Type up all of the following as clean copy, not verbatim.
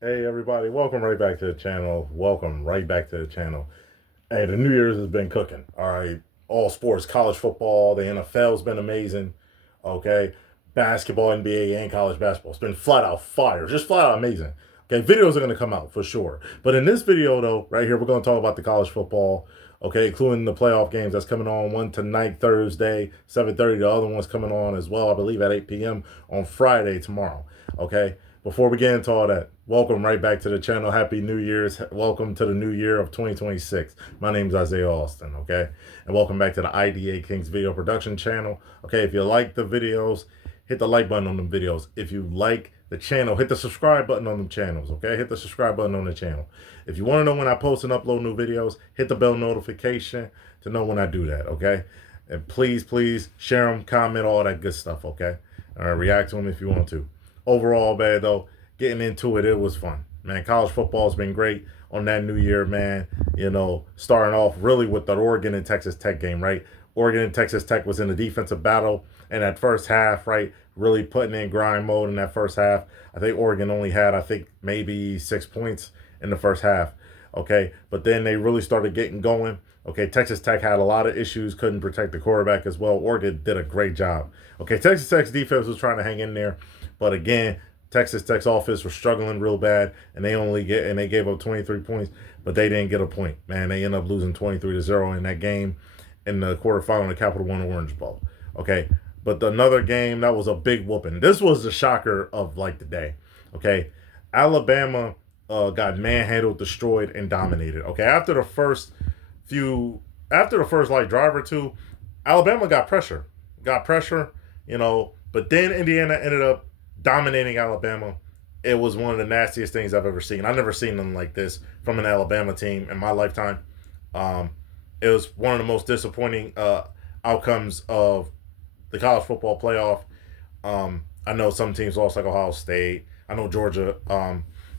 Hey everybody, welcome right back to the channel. Welcome right back to the channel. Hey, the New Year's has been cooking. All right, all sports, college football, the NFL's been amazing. Okay, basketball, NBA, and college basketball. It's been flat out fire, just flat out amazing. Okay, videos are gonna come out for sure. But in this video though, right here, we're gonna talk about the college football. Okay, including the playoff games that's coming on. One tonight, Thursday, 7:30. The other one's coming on as well, I believe, at 8 p.m. on Friday tomorrow. Okay. Before we get into all that, welcome right back to the channel. Happy New Year's. Welcome to the new year of 2026. My name is Isaiah Austin, okay? And welcome back to the IDA Kings video production channel. Okay, if you like the videos, hit the like button on them videos. If you like the channel, hit the subscribe button on them channels, okay? Hit the subscribe button on the channel. If you want to know when I post and upload new videos, hit the bell notification to know when I do that, okay? And please share them, comment, all that good stuff, okay? All right, react to them if you want to. Overall, man, though, getting into it, it was fun. Man, college football has been great on that new year, man. You know, starting off really with the Oregon and Texas Tech game, right? Oregon and Texas Tech was in a defensive battle in that first half, right? Really putting in grind mode in that first half. I think Oregon only had, maybe 6 points in the first half. Okay. But then they really started getting going. Okay. Texas Tech had a lot of issues, couldn't protect the quarterback as well. Oregon did a great job. Okay. Texas Tech's defense was trying to hang in there. But again, Texas Tech's offense was struggling real bad, and they gave up 23 points, but they didn't get a point. Man, they ended up losing 23-0 in that game in the quarterfinal of the Capital One Orange Bowl. Okay, but another game that was a big whooping. This was the shocker of like the day. Okay, Alabama got manhandled, destroyed, and dominated. Okay, few, after the first like drive or two, Alabama got pressure, but then Indiana ended up dominating Alabama. It was one of the nastiest things I've ever seen. I've never seen them like this from an Alabama team in my lifetime. Um, it was one of the most disappointing outcomes of the college football playoff. I know some teams lost, like Ohio State. I know Georgia.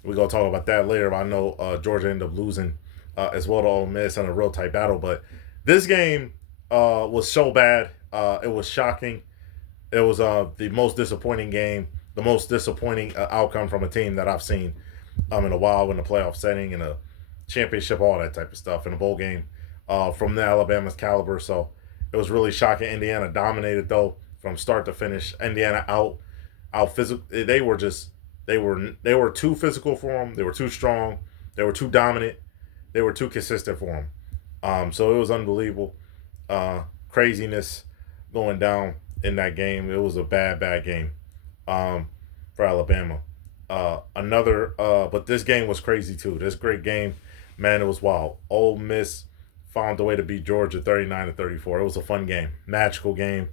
We're gonna talk about that later. But I know Georgia ended up losing as well to Ole Miss in a real tight battle. But this game was so bad. It was shocking. It was the most disappointing game, the most disappointing outcome from a team that I've seen in a while in the playoff setting, in a championship, all that type of stuff, in a bowl game from the Alabama's caliber. So it was really shocking. Indiana dominated though from start to finish. Indiana out physical. They were too physical for them. They were too strong. They were too dominant. They were too consistent for them. So it was unbelievable. Craziness going down in that game. It was a bad game for Alabama. But this game was crazy too. This great game, man, it was wild. Ole Miss found a way to beat Georgia 39-34. It was a fun game, magical game.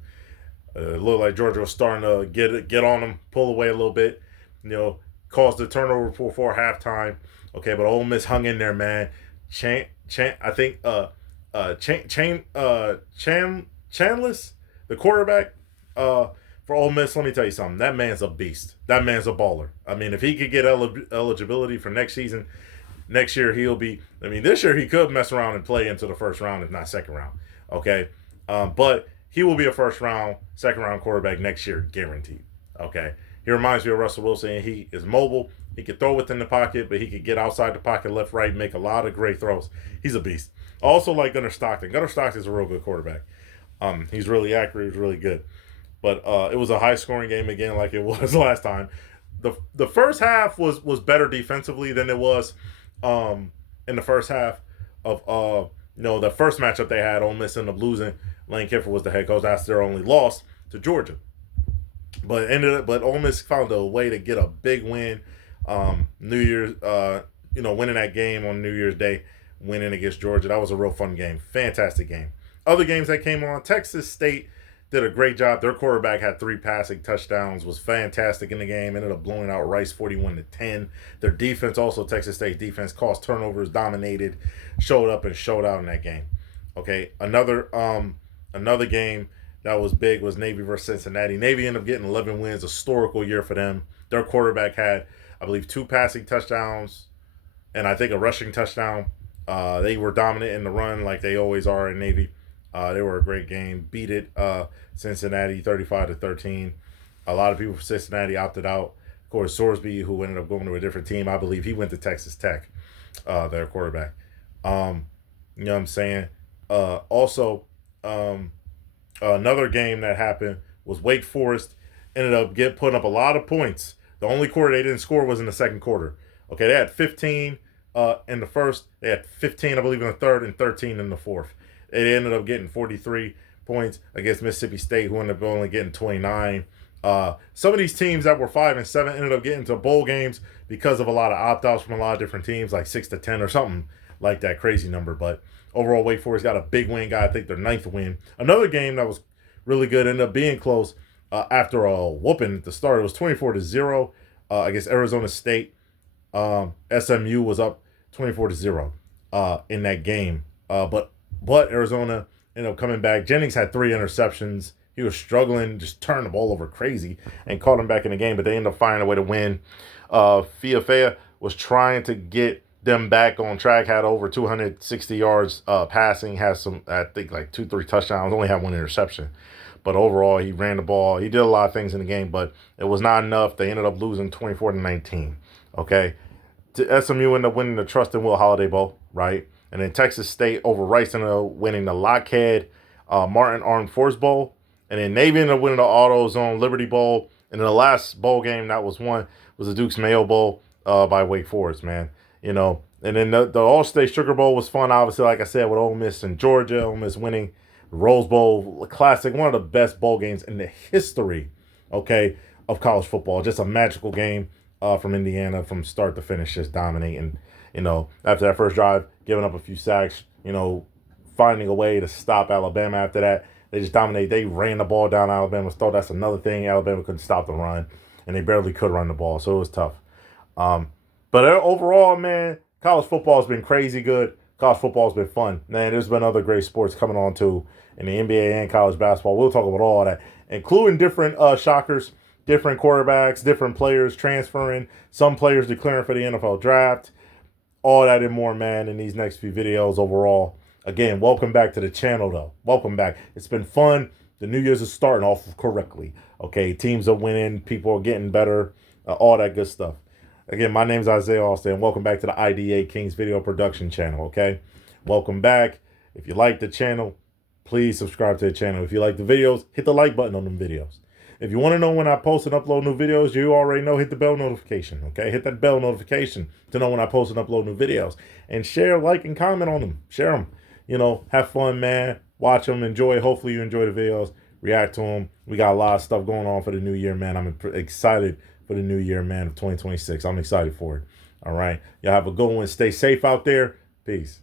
It looked like Georgia was starting to get on them, pull away a little bit, caused the turnover before halftime. Okay, but Ole Miss hung in there, man. I think Chanless, the quarterback for Ole Miss, let me tell you something. That man's a beast. That man's a baller. I mean, if he could get eligibility for next season, next year he'll be. I mean, this year he could mess around and play into the first round, if not second round. Okay, but he will be a second round quarterback next year, guaranteed. Okay, he reminds me of Russell Wilson. He is mobile. He can throw within the pocket, but he can get outside the pocket, left, right, make a lot of great throws. He's a beast. Also, like Gunnar Stockton. Gunnar Stockton is a real good quarterback. He's really accurate. He's really good. But it was a high scoring game again, like it was last time. The first half was better defensively than it was in the first half of the first matchup they had. Ole Miss ended up losing. Lane Kiffin was the head coach. That's their only loss to Georgia. But Ole Miss found a way to get a big win. New Year's, winning that game on New Year's Day, winning against Georgia. That was a real fun game. Fantastic game. Other games that came on, Texas State did a great job. Their quarterback had 3 passing touchdowns, was fantastic in the game, ended up blowing out Rice 41-10. Their defense, also Texas State defense, caused turnovers, dominated, showed up and showed out in that game. Okay, another game that was big was Navy versus Cincinnati. Navy ended up getting 11 wins, a historical year for them. Their quarterback had, I believe, 2 passing touchdowns and I think a rushing touchdown. They were dominant in the run like they always are in Navy. They were a great game. Beat it Cincinnati 35-13. A lot of people from Cincinnati opted out Of course, Sorsby, who ended up going to a different team, I believe he went to Texas Tech, their quarterback. You know what I'm saying? Also, um, another game that happened was Wake Forest ended up putting up a lot of points. The only quarter they didn't score was in the second quarter. Okay, they had 15 in the first. They had 15, I believe, in the third and 13 in the fourth. They ended up getting 43 points against Mississippi State, who ended up only getting 29. Some of these teams that were 5-7 ended up getting to bowl games because of a lot of opt-outs from a lot of different teams, like 6-10 or something like that crazy number. But overall, Wake Forest got a big win. Got, I think, their 9th win. Another game that was really good ended up being close after a whooping at the start. It was 24-0 against Arizona State. SMU was up 24-0 in that game. But Arizona ended up coming back. Jennings had 3 interceptions. He was struggling, just turned the ball over crazy and caught him back in the game, but they ended up finding a way to win. Fiesta was trying to get them back on track, had over 260 yards passing, had some, I think, like 2-3 touchdowns, only had 1 interception. But overall, he ran the ball. He did a lot of things in the game, but it was not enough. They ended up losing 24-19. Okay. SMU ended up winning the Trust and Will Holiday Bowl, right? And then Texas State over Rice ended up winning the Lockheed Martin Armed Force Bowl. And then Navy ended up winning the AutoZone Liberty Bowl. And then the last bowl game that was won was the Duke's Mayo Bowl by Wake Forest, man. You know, and then the All-State Sugar Bowl was fun, obviously, like I said, with Ole Miss and Georgia. Ole Miss winning the Rose Bowl, classic, one of the best bowl games in the history, okay, of college football. Just a magical game from Indiana from start to finish, just dominating. You know, after that first drive, giving up a few sacks, you know, finding a way to stop Alabama after that. They just dominated. They ran the ball down Alabama's throat. That's another thing. Alabama couldn't stop the run, and they barely could run the ball, so it was tough. But overall, man, college football has been crazy good. College football has been fun. Man, there's been other great sports coming on, too, in the NBA and college basketball. We'll talk about all that, including different shockers, different quarterbacks, different players transferring, some players declaring for the NFL draft, all that and more, man, in these next few videos overall. Again, welcome back to the channel, though. Welcome back. It's been fun. The New Year's is starting off correctly. Okay, teams are winning. People are getting better. All that good stuff. Again, my name is Isaiah Austin, and welcome back to the IDA Kings Video Production channel, okay? Welcome back. If you like the channel, please subscribe to the channel. If you like the videos, hit the like button on them videos. If you want to know when I post and upload new videos, you already know, hit the bell notification, okay? Hit that bell notification to know when I post and upload new videos. And share, like, and comment on them. Share them. You know, have fun, man. Watch them, enjoy. Hopefully you enjoy the videos. React to them. We got a lot of stuff going on for the new year, man. I'm excited for the new year, man, of 2026. I'm excited for it. All right. Y'all have a good one. Stay safe out there. Peace.